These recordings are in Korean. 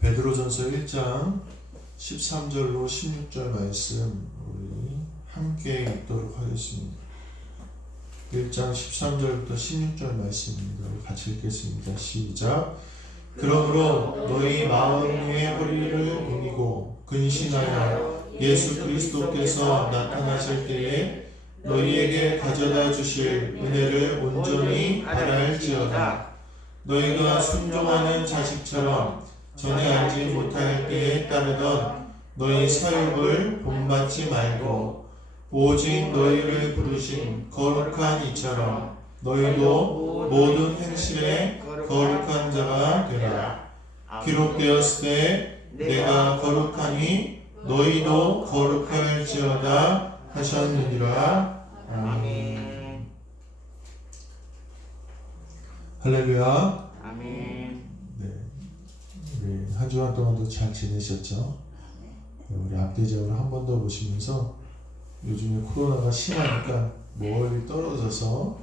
베드로전서 1장 13절로 16절 말씀 우리 함께 읽도록 하겠습니다. 1장 13절부터 16절 말씀입니다. 우리 같이 읽겠습니다. 시작. 그러므로 너희 마음의 허리를 구미고 근신하여 예수 그리스도께서 나타나실 때에 너희에게 가져다 주실 은혜를 온전히 바랄지어다. 너희가 순종하는 자식처럼 전에 알지 못할 때에 따르던 너희 사육을 본받지 말고 오직 너희를 부르신 거룩한 이처럼 너희도 모든 행실에 거룩한 자가 되라. 기록되었을 때 내가 거룩하니 너희도 거룩할지어다 하셨느니라. 아멘. 할렐루야. 아멘. 네, 우리 한 주간 동안도 잘 지내셨죠? 우리 앞뒤적으로 한 번 더 보시면서 요즘에 코로나가 심하니까 멀리 떨어져서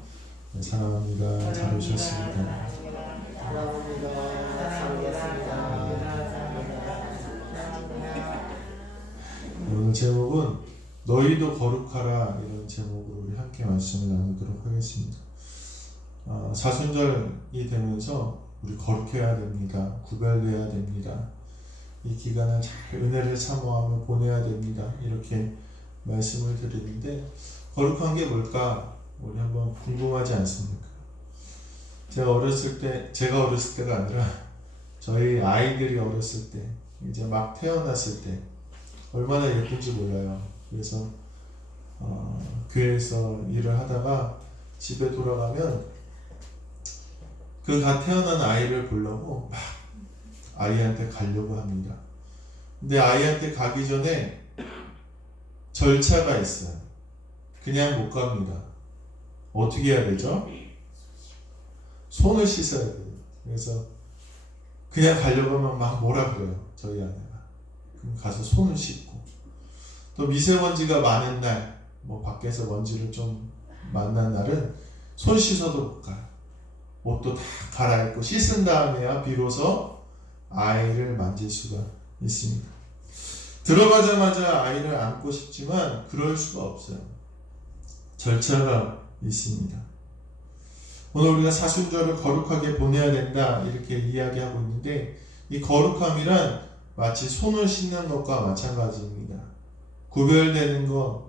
사랑합니다. 잘 오셨습니다. 오늘 제목은 너희도 거룩하라 이런 제목으로 우리 함께 말씀을 나누도록 하겠습니다. 사순절이 되면서 우리 거룩해야 됩니다. 구별돼야 됩니다. 이 기간을 잘 은혜를 사모하며 보내야 됩니다. 이렇게 말씀을 드리는데 거룩한 게 뭘까? 우리 한번 궁금하지 않습니까? 제가 어렸을 때가 아니라 저희 아이들이 어렸을 때 이제 막 태어났을 때 얼마나 예쁜지 몰라요. 그래서 교회에서 일을 하다가 집에 돌아가면 그 갓 태어난 아이를 보려고 막 아이한테 가려고 합니다. 근데 아이한테 가기 전에 절차가 있어요. 그냥 못 갑니다. 어떻게 해야 되죠? 손을 씻어야 돼요. 그래서 그냥 가려고 하면 막 뭐라 그래요. 저희 아내가. 그럼 가서 손을 씻고 또 미세먼지가 많은 날, 뭐 밖에서 먼지를 좀 만난 날은 손 씻어도 못 가요. 옷도 다 갈아입고 씻은 다음에야 비로소 아이를 만질 수가 있습니다. 들어가자마자 아이를 안고 싶지만 그럴 수가 없어요. 절차가 있습니다. 오늘 우리가 사순절을 거룩하게 보내야 된다 이렇게 이야기하고 있는데 이 거룩함이란 마치 손을 씻는 것과 마찬가지입니다. 구별되는 것,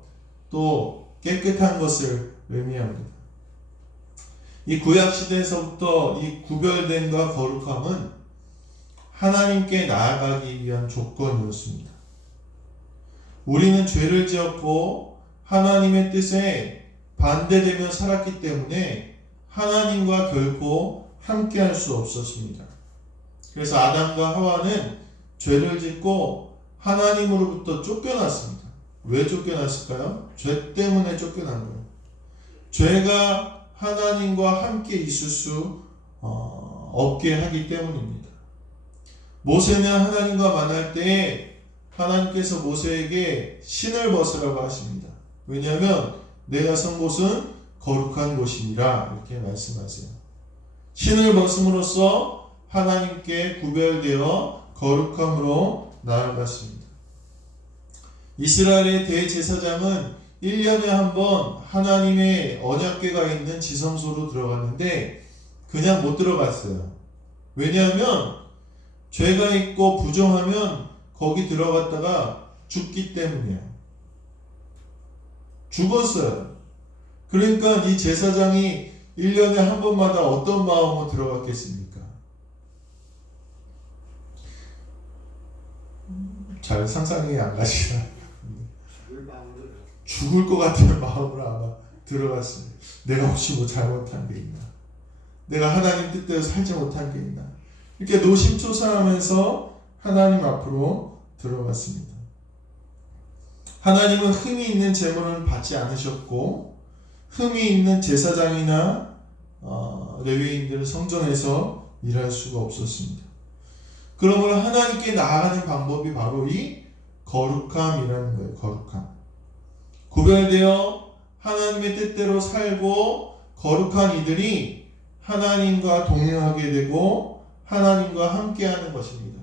또 깨끗한 것을 의미합니다. 이 구약시대에서부터 이 구별됨과 거룩함은 하나님께 나아가기 위한 조건이었습니다. 우리는 죄를 지었고 하나님의 뜻에 반대되며 살았기 때문에 하나님과 결코 함께할 수 없었습니다. 그래서 아담과 하와는 죄를 짓고 하나님으로부터 쫓겨났습니다. 왜 쫓겨났을까요? 죄 때문에 쫓겨난 거예요. 죄가 하나님과 함께 있을 수 없게 하기 때문입니다. 모세는 하나님과 만날 때에 하나님께서 모세에게 신을 벗으라고 하십니다. 왜냐하면 내가 선 곳은 거룩한 곳이니라 이렇게 말씀하세요. 신을 벗음으로써 하나님께 구별되어 거룩함으로 나아갔습니다. 이스라엘의 대제사장은 1년에 한 번 하나님의 언약궤가 있는 지성소로 들어갔는데 그냥 못 들어갔어요. 왜냐하면 죄가 있고 부정하면 거기 들어갔다가 죽기 때문이에요. 죽었어요. 그러니까 이 제사장이 1년에 한 번마다 어떤 마음으로 들어갔겠습니까? 잘 상상이 안 가시나요? 죽을 것 같은 마음으로 아마 들어갔어요. 내가 혹시 뭐 잘못한 게 있나? 내가 하나님 뜻대로 살지 못한 게 있나? 이렇게 노심초사하면서 하나님 앞으로 들어갔습니다. 하나님은 흠이 있는 제물은 받지 않으셨고 흠이 있는 제사장이나 레위인들은 성전에서 일할 수가 없었습니다. 그러므로 하나님께 나아가는 방법이 바로 이 거룩함이라는 거예요. 거룩함. 구별되어 하나님의 뜻대로 살고 거룩한 이들이 하나님과 동행하게 되고 하나님과 함께하는 것입니다.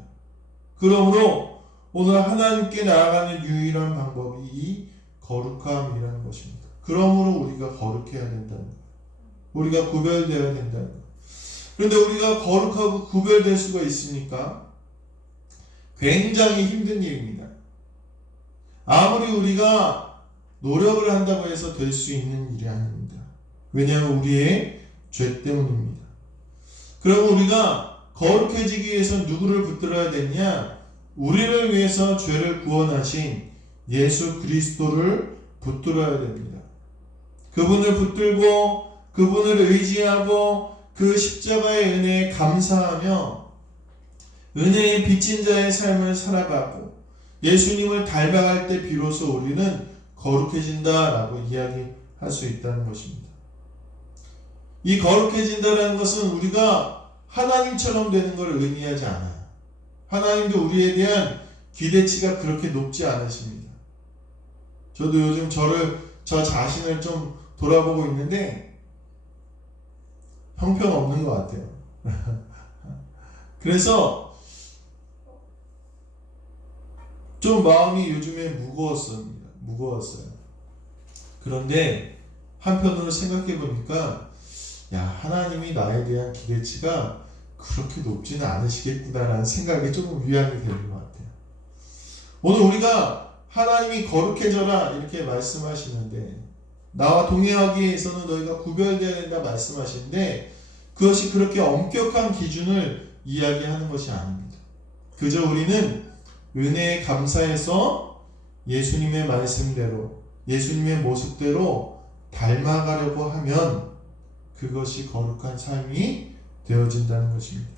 그러므로 오늘 하나님께 나아가는 유일한 방법이 이 거룩함이라는 것입니다. 그러므로 우리가 거룩해야 된다는 거예요. 우리가 구별되어야 된다는 거예요. 그런데 우리가 거룩하고 구별될 수가 있습니까? 굉장히 힘든 일입니다. 아무리 우리가 노력을 한다고 해서 될 수 있는 일이 아닙니다. 왜냐하면 우리의 죄 때문입니다. 그럼 우리가 거룩해지기 위해서 누구를 붙들어야 되냐? 우리를 위해서 죄를 구원하신 예수 그리스도를 붙들어야 됩니다. 그분을 붙들고 그분을 의지하고 그 십자가의 은혜에 감사하며 은혜의 빚진 자의 삶을 살아가고 예수님을 닮아갈 때 비로소 우리는 거룩해진다라고 이야기할 수 있다는 것입니다. 이 거룩해진다라는 것은 우리가 하나님처럼 되는 것을 의미하지 않아요. 하나님도 우리에 대한 기대치가 그렇게 높지 않으십니다. 저도 요즘 저 자신을 좀 돌아보고 있는데 형편없는 것 같아요. 그래서 좀 마음이 요즘에 무거웠어요. 그런데 한편으로 생각해 보니까 하나님이 나에 대한 기대치가 그렇게 높지는 않으시겠구나라는 생각이 조금 위안이 되는 것 같아요. 오늘 우리가 하나님이 거룩해져라 이렇게 말씀하시는데 나와 동행하기 위해서는 너희가 구별되어야 된다 말씀하시는데 그것이 그렇게 엄격한 기준을 이야기하는 것이 아닙니다. 그저 우리는 은혜에 감사해서 예수님의 말씀대로 예수님의 모습대로 닮아가려고 하면 그것이 거룩한 삶이 되어진다는 것입니다.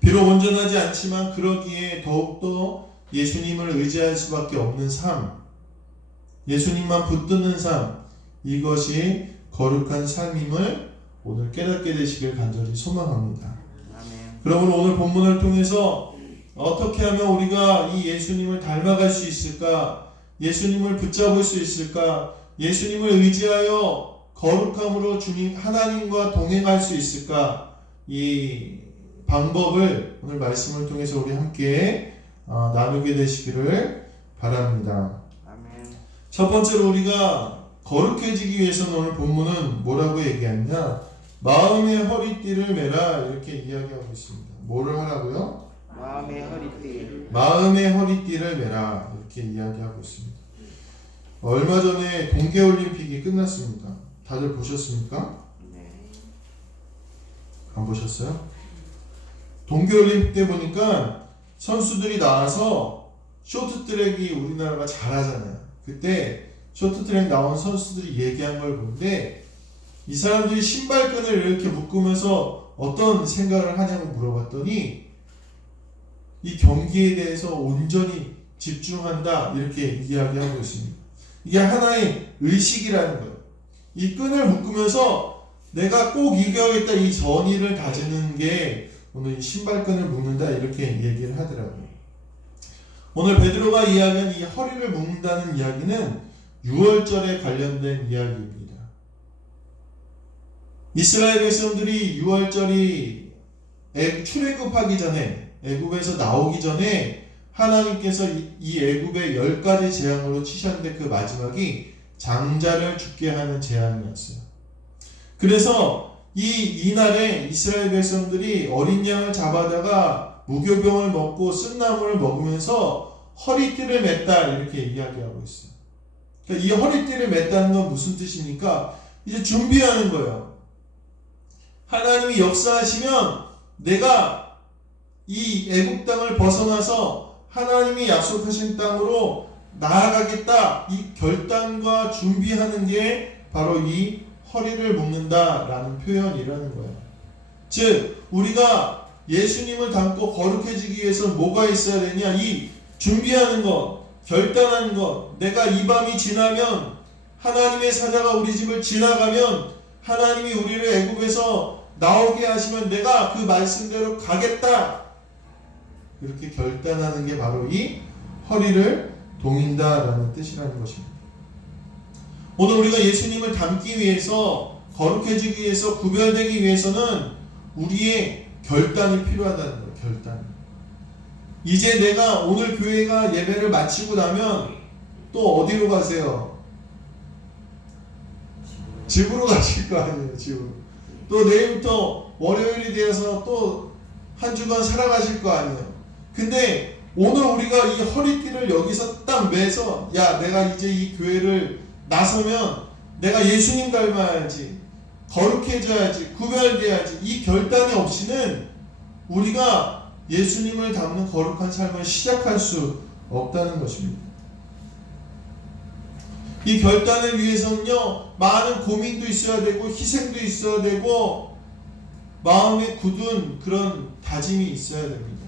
비록 온전하지 않지만 그러기에 더욱더 예수님을 의지할 수밖에 없는 삶, 예수님만 붙드는 삶, 이것이 거룩한 삶임을 오늘 깨닫게 되시길 간절히 소망합니다. 그러므로 오늘 본문을 통해서 어떻게 하면 우리가 이 예수님을 닮아갈 수 있을까? 예수님을 붙잡을 수 있을까? 예수님을 의지하여 거룩함으로 주님 하나님과 동행할 수 있을까? 이 방법을 오늘 말씀을 통해서 우리 함께 나누게 되시기를 바랍니다. 아멘. 첫 번째로 우리가 거룩해지기 위해서는 오늘 본문은 뭐라고 얘기하냐? 마음의 허리띠를 매라 이렇게 이야기하고 있습니다. 뭐를 하라고요? 마음의 허리띠. 마음의 허리띠를 매라 이렇게 이야기하고 있습니다. 얼마 전에 동계올림픽이 끝났습니다. 다들 보셨습니까? 네. 안 보셨어요? 동계올림픽 때 보니까 선수들이 나와서 쇼트트랙이 우리나라가 잘하잖아요. 그때 쇼트트랙 나온 선수들이 얘기한 걸 보는데 이 사람들이 신발끈을 이렇게 묶으면서 어떤 생각을 하냐고 물어봤더니 이 경기에 대해서 온전히 집중한다 이렇게 이야기하고 있습니다. 이게 하나의 의식이라는 거예요. 이 끈을 묶으면서 내가 꼭 이겨야겠다 이 전의를 다지는 게 오늘 이 신발끈을 묶는다 이렇게 얘기를 하더라고요. 오늘 베드로가 이야기한 이 허리를 묶는다는 이야기는 유월절에 관련된 이야기입니다. 이스라엘 백성들이 유월절이 출애굽하기 전에 애굽에서 나오기 전에 하나님께서 이 애굽의 10가지 재앙으로 치셨는데 그 마지막이 장자를 죽게 하는 재앙이었어요. 그래서 이날에 이스라엘 백성들이 어린 양을 잡아다가 무교병을 먹고 쓴나물을 먹으면서 허리띠를 맸다 이렇게 이야기하고 있어요. 그러니까 이 허리띠를 맸다는 건 무슨 뜻입니까? 이제 준비하는 거예요. 하나님이 역사하시면 내가 이 애굽 땅을 벗어나서 하나님이 약속하신 땅으로 나아가겠다. 이 결단과 준비하는 게 바로 이 허리를 묶는다라는 표현이라는 거예요. 즉 우리가 예수님을 닮고 거룩해지기 위해서 뭐가 있어야 되냐? 이 준비하는 것, 결단하는 것. 내가 이 밤이 지나면 하나님의 사자가 우리 집을 지나가면 하나님이 우리를 애굽에서 나오게 하시면 내가 그 말씀대로 가겠다. 이렇게 결단하는 게 바로 이 허리를 동인다라는 뜻이라는 것입니다. 오늘 우리가 예수님을 닮기 위해서 거룩해지기 위해서 구별되기 위해서는 우리의 결단이 필요하다는 거예요. 결단. 이제 내가 오늘 교회가 예배를 마치고 나면 또 어디로 가세요? 집으로 가실 거 아니에요. 집으로. 또 내일부터 월요일이 되어서 또 한 주간 살아가실 거 아니에요. 근데 오늘 우리가 이 허리띠를 여기서 딱 매서 야 내가 이제 이 교회를 나서면 내가 예수님 닮아야지, 거룩해져야지, 구별돼야지, 이 결단이 없이는 우리가 예수님을 닮는 거룩한 삶을 시작할 수 없다는 것입니다. 이 결단을 위해서는요 많은 고민도 있어야 되고 희생도 있어야 되고 마음에 굳은 그런 다짐이 있어야 됩니다.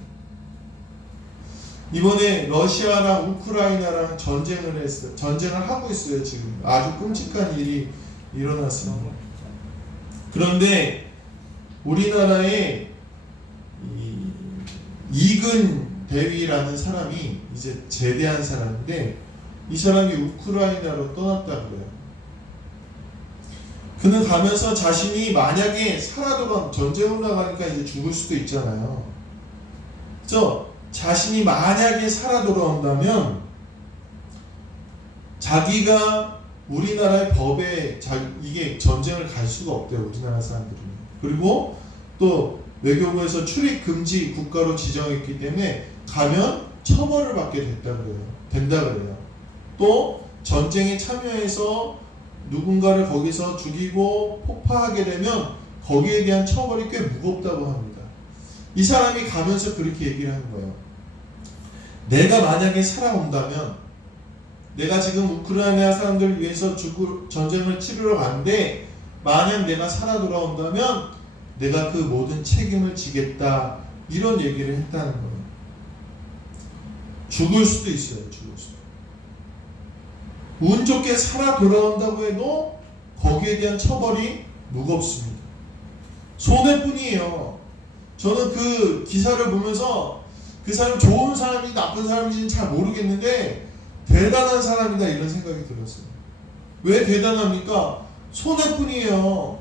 이번에 러시아랑 우크라이나랑 전쟁을 했어요. 전쟁을 하고 있어요. 지금 아주 끔찍한 일이 일어났습니다. 그런데 우리나라에 이근 대위라는 사람이 이제 제대한 사람인데 이 사람이 우크라이나로 떠났다고 해요. 그는 가면서 자신이 만약에 살아도록 전쟁을 나가니까 이제 죽을 수도 있잖아요. 그래서 자신이 만약에 살아 돌아온다면 자기가 우리나라의 법에 이게 전쟁을 갈 수가 없대요. 우리나라 사람들은. 그리고 또 외교부에서 출입 금지 국가로 지정했기 때문에 가면 처벌을 받게 된다 그래요. 또 전쟁에 참여해서 누군가를 거기서 죽이고 폭파하게 되면 거기에 대한 처벌이 꽤 무겁다고 합니다. 이 사람이 가면서 그렇게 얘기를 하는 거예요. 내가 만약에 살아온다면 내가 지금 우크라이나 사람들을 위해서 전쟁을 치르러 가는데 만약 내가 살아 돌아온다면 내가 그 모든 책임을 지겠다 이런 얘기를 했다는 거예요. 죽을 수도 있어요. 죽을 수도. 운 좋게 살아 돌아온다고 해도 거기에 대한 처벌이 무겁습니다. 손해뿐이에요. 저는 그 기사를 보면서 그 사람 좋은 사람인지 나쁜 사람인지는 잘 모르겠는데 대단한 사람이다 이런 생각이 들었어요. 왜 대단합니까? 손해뿐이에요.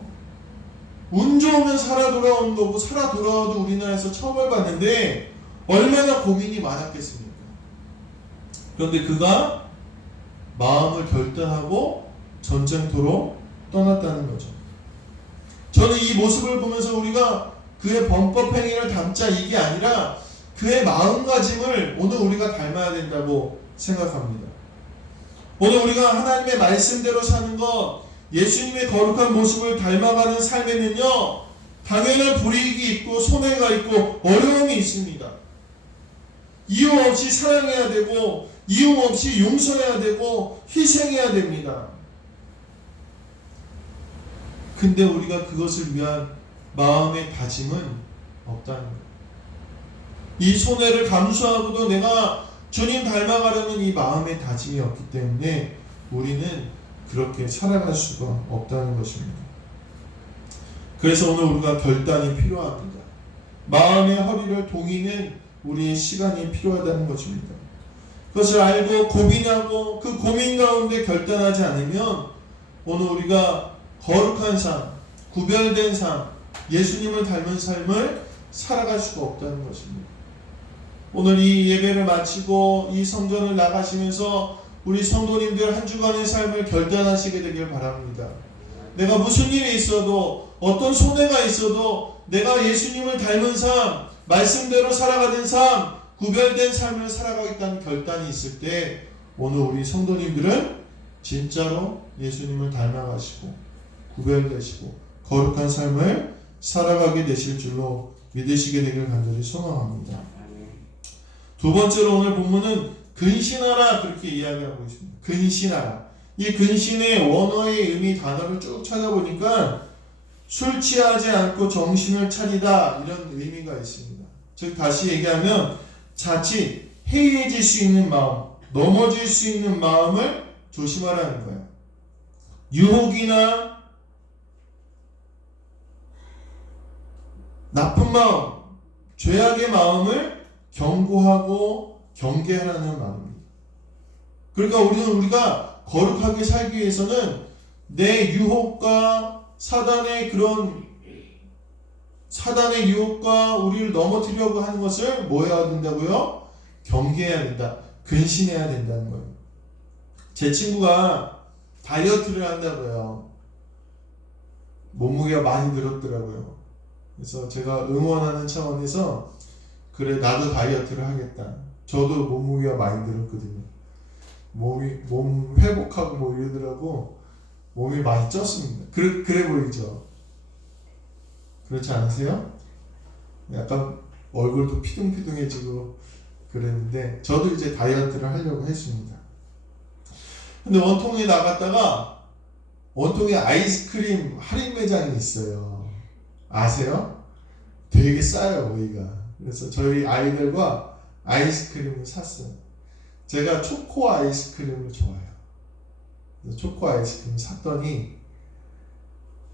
운 좋으면 살아 돌아오는 거고 살아 돌아와도 우리나라에서 처벌받는데 얼마나 고민이 많았겠습니까? 그런데 그가 마음을 결단하고 전쟁터로 떠났다는 거죠. 저는 이 모습을 보면서 우리가 그의 범법 행위를 담자 이게 아니라 그의 마음가짐을 오늘 우리가 닮아야 된다고 생각합니다. 오늘 우리가 하나님의 말씀대로 사는 것, 예수님의 거룩한 모습을 닮아가는 삶에는요 당연한 불이익이 있고 손해가 있고 어려움이 있습니다. 이유 없이 사랑해야 되고 이유 없이 용서해야 되고 희생해야 됩니다. 근데 우리가 그것을 위한 마음의 다짐은 없다는 거예요. 이 손해를 감수하고도 내가 주님 닮아가려는 이 마음의 다짐이 없기 때문에 우리는 그렇게 살아갈 수가 없다는 것입니다. 그래서 오늘 우리가 결단이 필요합니다. 마음의 허리를 동이는 우리의 시간이 필요하다는 것입니다. 그것을 알고 고민하고 그 고민 가운데 결단하지 않으면 오늘 우리가 거룩한 삶, 구별된 삶, 예수님을 닮은 삶을 살아갈 수가 없다는 것입니다. 오늘 이 예배를 마치고 이 성전을 나가시면서 우리 성도님들 한 주간의 삶을 결단하시게 되길 바랍니다. 내가 무슨 일이 있어도 어떤 손해가 있어도 내가 예수님을 닮은 삶, 말씀대로 살아가는 삶, 구별된 삶을 살아가겠다는 결단이 있을 때 오늘 우리 성도님들은 진짜로 예수님을 닮아가시고 구별되시고 거룩한 삶을 살아가게 되실 줄로 믿으시게 되길 간절히 소망합니다. 두 번째로 오늘 본문은 근신하라 그렇게 이야기하고 있습니다. 근신하라. 이 근신의 원어의 의미 단어를 쭉 찾아보니까 술 취하지 않고 정신을 차리다 이런 의미가 있습니다. 즉 다시 얘기하면 자칫 해이해질 수 있는 마음, 넘어질 수 있는 마음을 조심하라는 거예요. 유혹이나 나쁜 마음, 죄악의 마음을 경고하고 경계하라는 마음입니다. 그러니까 우리가 거룩하게 살기 위해서는 내 유혹과 사단의 유혹과 우리를 넘어뜨리려고 하는 것을 뭐 해야 된다고요? 경계해야 된다. 근신해야 된다는 거예요. 제 친구가 다이어트를 한다고요. 몸무게가 많이 늘었더라고요. 그래서 제가 응원하는 차원에서 그래 나도 다이어트를 하겠다. 저도 몸무게가 많이 늘었거든요. 몸 회복하고 뭐 이러더라고. 몸이 많이 쪘습니다. 그래 보이죠? 그렇지 않으세요? 약간 얼굴도 피둥피둥해지고 그랬는데 저도 이제 다이어트를 하려고 했습니다. 근데 원통에 나갔다가 원통에 아이스크림 할인 매장이 있어요. 아세요? 되게 싸요 거기가. 그래서 저희 아이들과 아이스크림을 샀어요. 제가 초코 아이스크림을 좋아해요. 그래서 초코 아이스크림 샀더니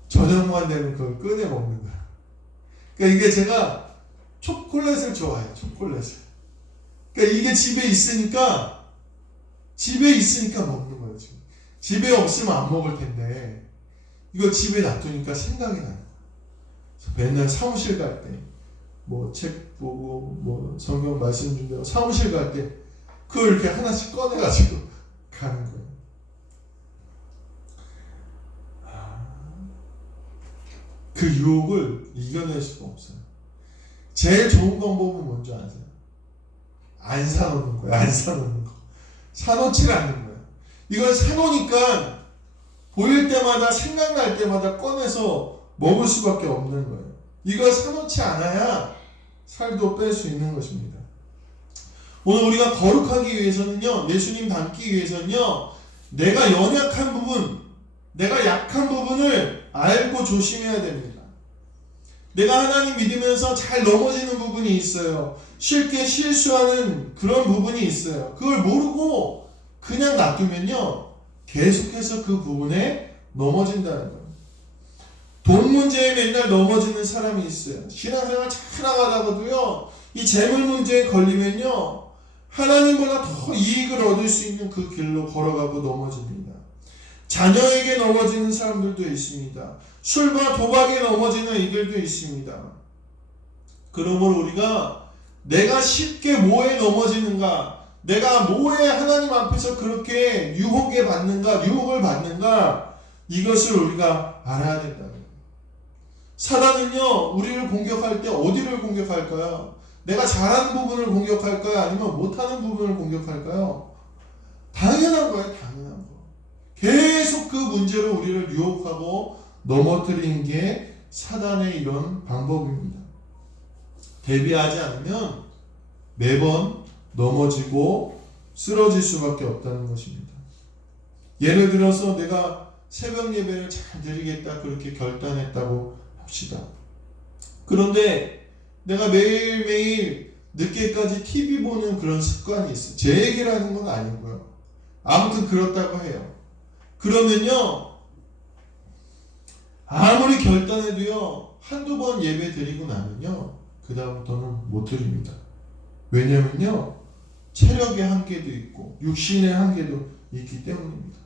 저녁만 되면 그걸 꺼내 먹는 거야. 그러니까 이게 제가 초콜릿을 좋아해요. 초콜릿을. 그러니까 이게 집에 있으니까 먹는 거예요. 지금. 집에 없으면 안 먹을 텐데 이거 집에 놔두니까 생각이 나요. 맨날 사무실 갈 때 뭐 책 보고 뭐 성경 말씀 준비하고 사무실 갈 때 그걸 이렇게 하나씩 꺼내가지고 가는 거예요. 그 유혹을 이겨낼 수가 없어요. 제일 좋은 방법은 뭔지 아세요? 안 사놓는 거예요. 안 사놓는 거. 사놓지를 않는 거예요. 이걸 사놓으니까 보일 때마다 생각날 때마다 꺼내서 먹을 수밖에 없는 거예요. 이걸 사놓지 않아야 살도 뺄 수 있는 것입니다. 오늘 우리가 거룩하기 위해서는요, 예수님 닮기 위해서는요, 내가 연약한 부분, 내가 약한 부분을 알고 조심해야 됩니다. 내가 하나님 믿으면서 잘 넘어지는 부분이 있어요. 쉽게 실수하는 그런 부분이 있어요. 그걸 모르고 그냥 놔두면요, 계속해서 그 부분에 넘어진다는 거예요. 돈 문제에 맨날 넘어지는 사람이 있어요. 신앙생활 잘 나가다가도요, 이 재물 문제에 걸리면요, 하나님보다 더 이익을 얻을 수 있는 그 길로 걸어가고 넘어집니다. 자녀에게 넘어지는 사람들도 있습니다. 술과 도박에 넘어지는 이들도 있습니다. 그러므로 우리가 내가 쉽게 뭐에 넘어지는가, 내가 뭐에 하나님 앞에서 그렇게 유혹을 받는가, 이것을 우리가 알아야 된다. 사단은요, 우리를 공격할 때 어디를 공격할까요? 내가 잘하는 부분을 공격할까요? 아니면 못하는 부분을 공격할까요? 당연한 거예요, 당연한 거. 계속 그 문제로 우리를 유혹하고 넘어뜨리는 게 사단의 이런 방법입니다. 대비하지 않으면 매번 넘어지고 쓰러질 수밖에 없다는 것입니다. 예를 들어서 내가 새벽 예배를 잘 드리겠다 그렇게 결단했다고 합시다. 그런데 내가 매일매일 늦게까지 TV 보는 그런 습관이 있어요. 제 얘기라는 건 아니고요. 아무튼 그렇다고 해요. 그러면요, 아무리 결단해도요, 한두 번 예배 드리고 나면요, 그 다음부터는 못 드립니다. 왜냐면요, 체력의 한계도 있고 육신의 한계도 있기 때문입니다.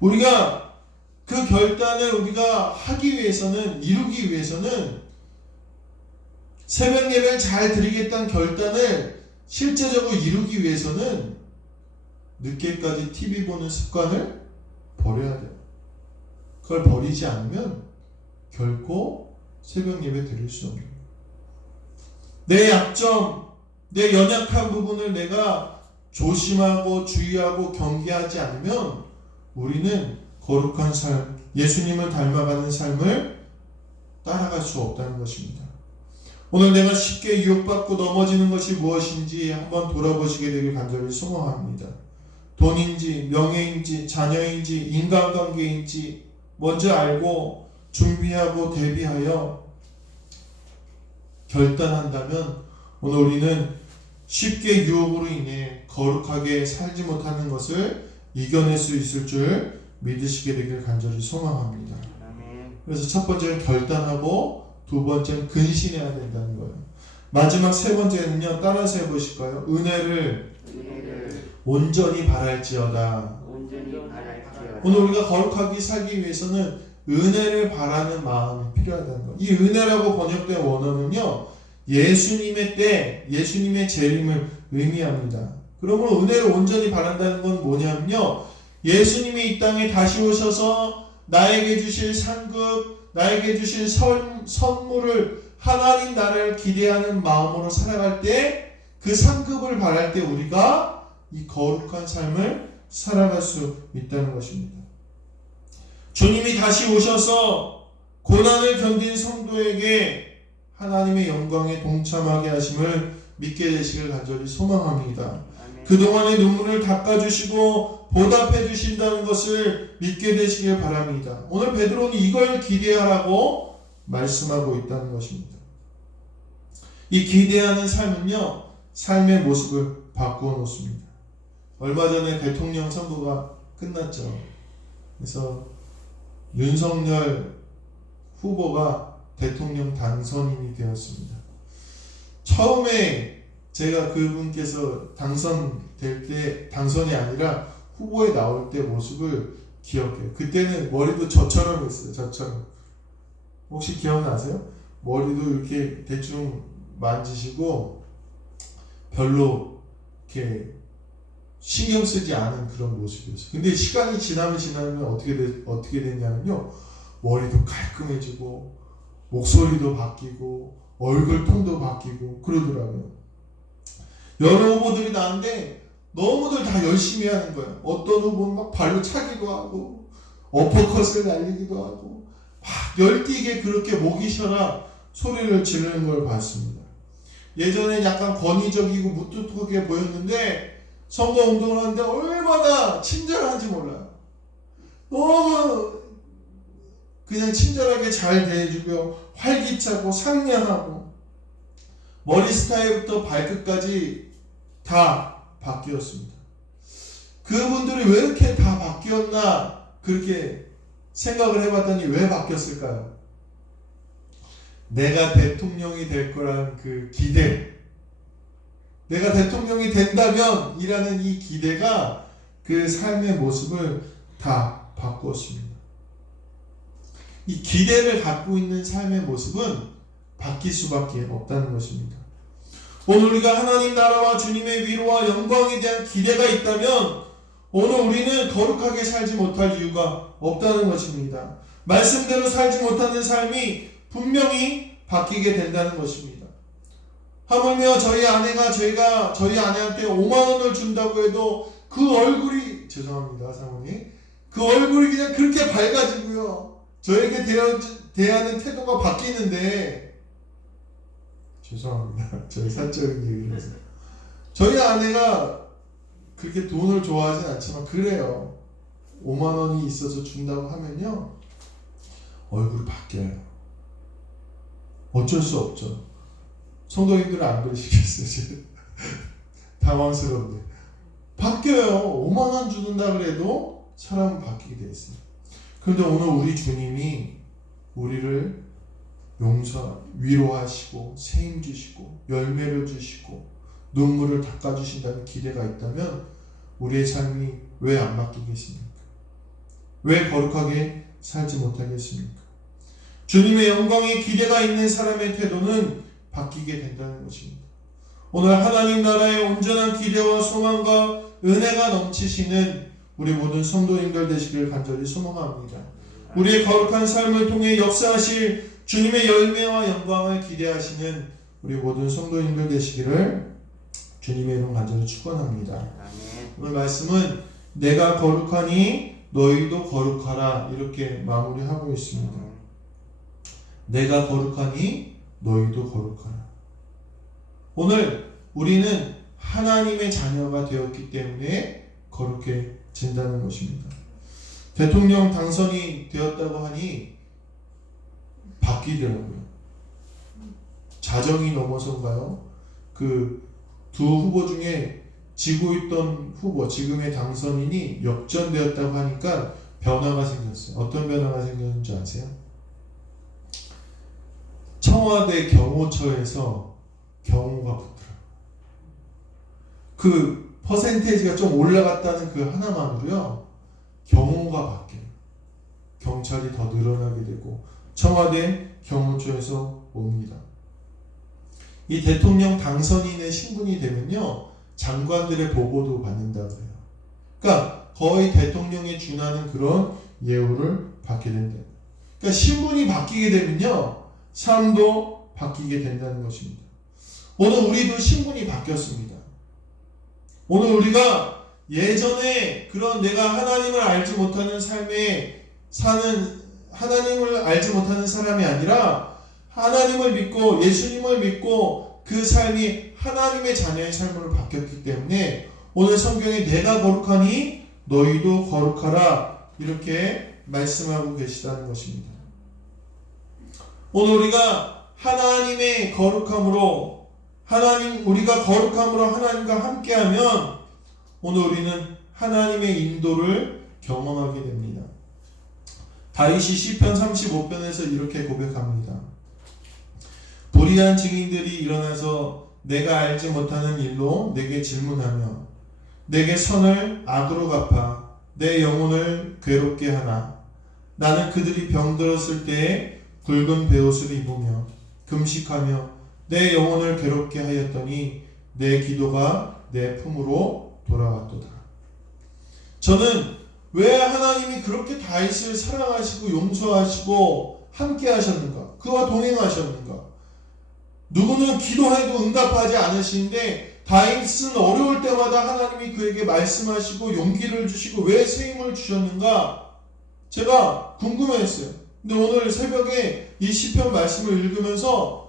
우리가 그 결단을 우리가 하기 위해서는, 이루기 위해서는 새벽 예배를 잘 드리겠다는 결단을 실제적으로 이루기 위해서는 늦게까지 TV 보는 습관을 버려야 돼요. 그걸 버리지 않으면 결코 새벽 예배 드릴 수 없는 거예요. 내 약점, 내 연약한 부분을 내가 조심하고 주의하고 경계하지 않으면 우리는 거룩한 삶, 예수님을 닮아가는 삶을 따라갈 수 없다는 것입니다. 오늘 내가 쉽게 유혹받고 넘어지는 것이 무엇인지 한번 돌아보시게 되길 간절히 소망합니다. 돈인지, 명예인지, 자녀인지, 인간관계인지 먼저 알고 준비하고 대비하여 결단한다면 오늘 우리는 쉽게 유혹으로 인해 거룩하게 살지 못하는 것을 이겨낼 수 있을 줄 믿으시게 되길 간절히 소망합니다. 그래서 첫 번째는 결단하고 두 번째는 근신해야 된다는 거예요. 마지막 세 번째는요, 따라서 해보실까요? 은혜를 온전히 바랄지어다. 오늘 우리가 거룩하게 살기 위해서는 은혜를 바라는 마음이 필요하다는 거예요. 이 은혜라고 번역된 원어는요, 예수님의 때, 예수님의 재림을 의미합니다. 그러므로 은혜를 온전히 바란다는 건 뭐냐면요, 예수님이 이 땅에 다시 오셔서 나에게 주실 상급, 나에게 주실 선물을, 하나님 나라를 기대하는 마음으로 살아갈 때, 그 상급을 바랄 때 우리가 이 거룩한 삶을 살아갈 수 있다는 것입니다. 주님이 다시 오셔서 고난을 견딘 성도에게 하나님의 영광에 동참하게 하심을 믿게 되시길 간절히 소망합니다. 아멘. 그동안의 눈물을 닦아주시고 보답해 주신다는 것을 믿게 되시길 바랍니다. 오늘 베드로는 이걸 기대하라고 말씀하고 있다는 것입니다. 이 기대하는 삶은요, 삶의 모습을 바꾸어 놓습니다. 얼마 전에 대통령 선거가 끝났죠. 그래서 윤석열 후보가 대통령 당선인이 되었습니다. 처음에 제가 그분께서 당선될 때, 당선이 아니라 후보에 나올 때 모습을 기억해요. 그때는 머리도 저처럼 했어요. 저처럼. 혹시 기억나세요? 머리도 이렇게 대충 만지시고 별로 이렇게 신경 쓰지 않은 그런 모습이었어요. 근데 시간이 지나면 어떻게 됐냐면요, 머리도 깔끔해지고 목소리도 바뀌고 얼굴 톤도 바뀌고 그러더라고요. 여러 후보들이 나왔는데 너무들 다 열심히 하는 거예요. 어떤 후보는 막 발로 차기도 하고 어퍼컷을 날리기도 하고 막 열띠게 그렇게 목이 쉬어라 소리를 지르는 걸 봤습니다. 예전엔 약간 권위적이고 무뚝뚝하게 보였는데 선거운동을 하는데 얼마나 친절한지 몰라요. 너무 그냥 친절하게 잘 대해주고 활기차고 상냥하고 머리 스타일부터 발끝까지 다 바뀌었습니다. 그분들이 왜 이렇게 다 바뀌었나 그렇게 생각을 해봤더니 왜 바뀌었을까요? 내가 대통령이 될 거라는 그 기대, 내가 대통령이 된다면 이라는 이 기대가 그 삶의 모습을 다 바꾸었습니다. 이 기대를 갖고 있는 삶의 모습은 바뀔 수밖에 없다는 것입니다. 오늘 우리가 하나님 나라와 주님의 위로와 영광에 대한 기대가 있다면 오늘 우리는 거룩하게 살지 못할 이유가 없다는 것입니다. 말씀대로 살지 못하는 삶이 분명히 바뀌게 된다는 것입니다. 하물며 저희 아내가 저희 아내한테 5만 원을 준다고 해도 그 얼굴이, 죄송합니다 사모님, 그 얼굴이 그냥 그렇게 밝아지고요, 저에게 대하는 태도가 바뀌는데, 죄송합니다. 저희 사적인 얘기를 해서. 저희 아내가 그렇게 돈을 좋아하진 않지만 그래요. 5만 원이 있어서 준다고 하면요, 얼굴이 바뀌어요. 어쩔 수 없죠. 성도님들은 안 그러시겠어요? 당황스러운데. 바뀌어요. 5만 원 준다 그래도 사람은 바뀌게 돼 있어요. 그런데 오늘 우리 주님이 우리를 위로하시고 세임 주시고 열매를 주시고 눈물을 닦아주신다는 기대가 있다면 우리의 삶이 왜 안 바뀌겠습니까? 왜 거룩하게 살지 못하겠습니까? 주님의 영광에 기대가 있는 사람의 태도는 바뀌게 된다는 것입니다. 오늘 하나님 나라의 온전한 기대와 소망과 은혜가 넘치시는 우리 모든 성도님들 되시길 간절히 소망합니다. 우리의 거룩한 삶을 통해 역사하실 주님의 열매와 영광을 기대하시는 우리 모든 성도님들 되시기를 주님의 이름 간절히 축원합니다. 오늘 말씀은 내가 거룩하니 너희도 거룩하라 이렇게 마무리하고 있습니다. 내가 거룩하니 너희도 거룩하라. 오늘 우리는 하나님의 자녀가 되었기 때문에 거룩해진다는 것입니다. 대통령 당선이 되었다고 하니 바뀌더라고요. 자정이 넘어서인가요? 그 두 후보 중에 지고 있던 후보, 지금의 당선인이 역전되었다고 하니까 변화가 생겼어요. 어떤 변화가 생겼는지 아세요? 청와대 경호처에서 경호가 붙더라고요. 그 퍼센테이지가 좀 올라갔다는 그 하나만으로요, 경호가 바뀌어요. 경찰이 더 늘어나게 되고 청와대 경호처에서 옵니다. 이 대통령 당선인의 신분이 되면요, 장관들의 보고도 받는다고 해요. 그러니까 거의 대통령에 준하는 그런 예우를 받게 된다. 그러니까 신분이 바뀌게 되면요, 삶도 바뀌게 된다는 것입니다. 오늘 우리도 신분이 바뀌었습니다. 오늘 우리가 예전에 그런 내가 하나님을 알지 못하는 삶에 사는, 하나님을 알지 못하는 사람이 아니라 하나님을 믿고 예수님을 믿고 그 삶이 하나님의 자녀의 삶으로 바뀌었기 때문에 오늘 성경에 내가 거룩하니 너희도 거룩하라 이렇게 말씀하고 계시다는 것입니다. 오늘 우리가 하나님의 거룩함으로 우리가 거룩함으로 하나님과 함께하면 오늘 우리는 하나님의 인도를 경험하게 됩니다. 다윗이 시편 35편에서 이렇게 고백합니다. 불의한 증인들이 일어나서 내가 알지 못하는 일로 내게 질문하며 내게 선을 악으로 갚아 내 영혼을 괴롭게 하나. 나는 그들이 병들었을 때에 굵은 베옷을 입으며 금식하며 내 영혼을 괴롭게 하였더니 내 기도가 내 품으로 돌아왔도다. 저는 왜 하나님이 그렇게 다윗을 사랑하시고 용서하시고 함께 하셨는가? 그와 동행하셨는가? 누구는 기도해도 응답하지 않으시는데 다윗은 어려울 때마다 하나님이 그에게 말씀하시고 용기를 주시고 왜 새 힘을 주셨는가? 제가 궁금했어요. 근데 오늘 새벽에 이 시편 말씀을 읽으면서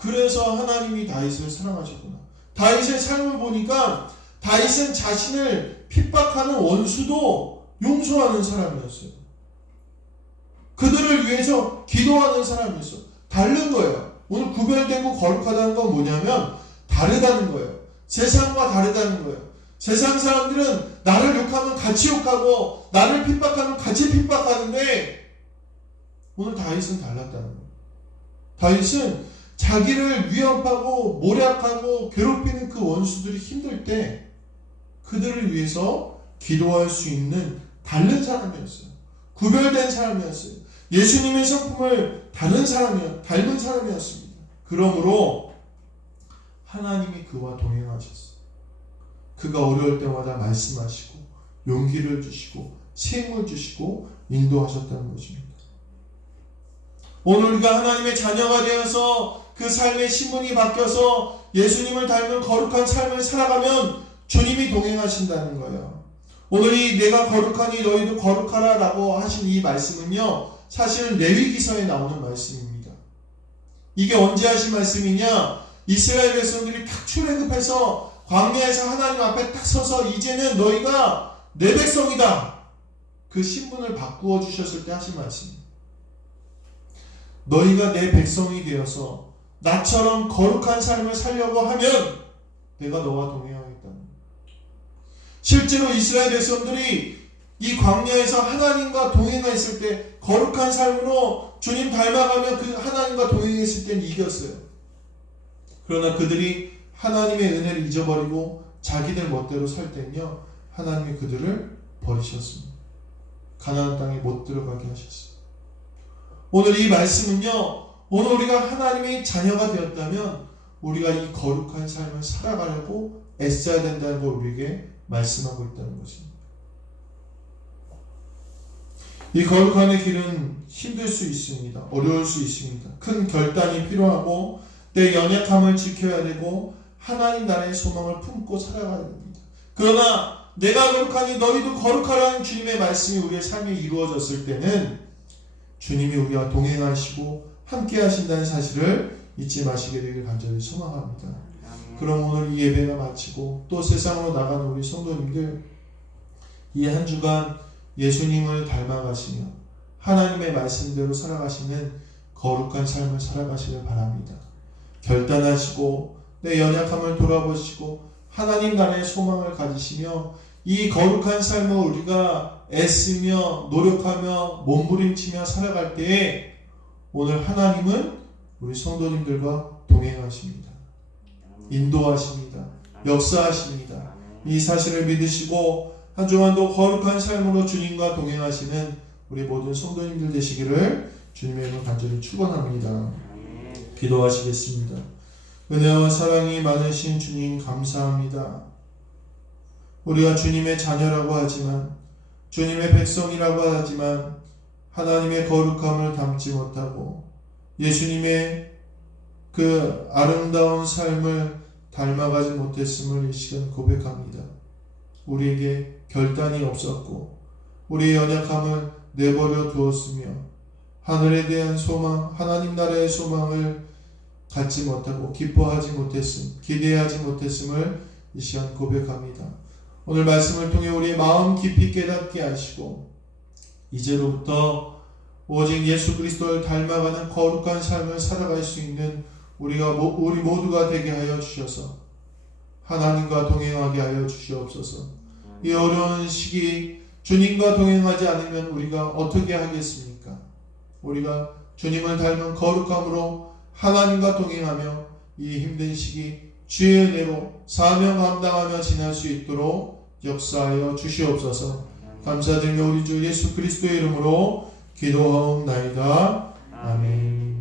그래서 하나님이 다윗을 사랑하셨구나. 다윗의 삶을 보니까 다윗은 자신을 핍박하는 원수도 용서하는 사람이었어요. 그들을 위해서 기도하는 사람이었어요. 다른 거예요. 오늘 구별되고 거룩하다는 건 뭐냐면 다르다는 거예요. 세상과 다르다는 거예요. 세상 사람들은 나를 욕하면 같이 욕하고 나를 핍박하면 같이 핍박하는데 오늘 다윗은 달랐다는 거예요. 다윗은 자기를 위협하고 모략하고 괴롭히는 그 원수들이 힘들 때 그들을 위해서 기도할 수 있는 다른 사람이었어요. 구별된 사람이었어요. 예수님의 성품을 닮은 사람이었습니다. 그러므로 하나님이 그와 동행하셨어요. 그가 어려울 때마다 말씀하시고 용기를 주시고 힘을 주시고 인도하셨다는 것입니다. 오늘 우리가 하나님의 자녀가 되어서 그 삶의 신분이 바뀌어서 예수님을 닮은 거룩한 삶을 살아가면 주님이 동행하신다는 거예요. 오늘 이 내가 거룩하니 너희도 거룩하라 라고 하신 이 말씀은요, 사실은 레위기서에 나오는 말씀입니다. 이게 언제 하신 말씀이냐? 이스라엘 백성들이 딱 출애굽해서 광야에서 하나님 앞에 딱 서서 이제는 너희가 내 백성이다. 그 신분을 바꾸어 주셨을 때 하신 말씀입니다. 너희가 내 백성이 되어서 나처럼 거룩한 삶을 살려고 하면 내가 너와 동행하겠다는 거예요. 실제로 이스라엘 백성들이 이 광야에서 하나님과 동행했을 때 거룩한 삶으로 주님 닮아가며 그 하나님과 동행했을 때는 이겼어요. 그러나 그들이 하나님의 은혜를 잊어버리고 자기들 멋대로 살 때는요, 하나님이 그들을 버리셨습니다. 가나안 땅에 못 들어가게 하셨어요. 오늘 이 말씀은요, 오늘 우리가 하나님의 자녀가 되었다면 우리가 이 거룩한 삶을 살아가려고 애써야 된다는 걸 우리에게 말씀하고 있다는 것입니다. 이 거룩함의 길은 힘들 수 있습니다. 어려울 수 있습니다. 큰 결단이 필요하고 내 연약함을 지켜야 되고 하나님 나라의 소망을 품고 살아가야 됩니다. 그러나 내가 거룩하니 너희도 거룩하라는 주님의 말씀이 우리의 삶에 이루어졌을 때는 주님이 우리와 동행하시고 함께 하신다는 사실을 잊지 마시게 되길 간절히 소망합니다. 그럼 오늘 이 예배가 마치고 또 세상으로 나가는 우리 성도님들 이 한 주간 예수님을 닮아가시며 하나님의 말씀대로 살아가시는 거룩한 삶을 살아가시길 바랍니다. 결단하시고 내 연약함을 돌아보시고 하나님 나라의 소망을 가지시며 이 거룩한 삶을 우리가 애쓰며 노력하며 몸부림치며 살아갈 때에 오늘 하나님은 우리 성도님들과 동행하십니다. 인도하십니다. 역사하십니다. 이 사실을 믿으시고 한 주간도 거룩한 삶으로 주님과 동행하시는 우리 모든 성도님들 되시기를 주님의 이름으로 간절히 축원합니다. 기도하시겠습니다. 은혜와 사랑이 많으신 주님 감사합니다. 우리가 주님의 자녀라고 하지만, 주님의 백성이라고 하지만 하나님의 거룩함을 담지 못하고 예수님의 그 아름다운 삶을 닮아가지 못했음을 이 시간 고백합니다. 우리에게 결단이 없었고 우리의 연약함을 내버려 두었으며 하늘에 대한 소망, 하나님 나라의 소망을 갖지 못하고 기뻐하지 못했음, 기대하지 못했음을 이 시간 고백합니다. 오늘 말씀을 통해 우리의 마음 깊이 깨닫게 하시고 이제로부터 오직 예수 그리스도를 닮아가는 거룩한 삶을 살아갈 수 있는 우리 모두가 되게 하여 주셔서 하나님과 동행하게 하여 주시옵소서. 이 어려운 시기 주님과 동행하지 않으면 우리가 어떻게 하겠습니까? 우리가 주님을 닮은 거룩함으로 하나님과 동행하며 이 힘든 시기 주의 은혜로 사명 감당하며 지날 수 있도록 역사하여 주시옵소서. 감사드리며 우리 주 예수 그리스도의 이름으로 기도하옵나이다. 아멘.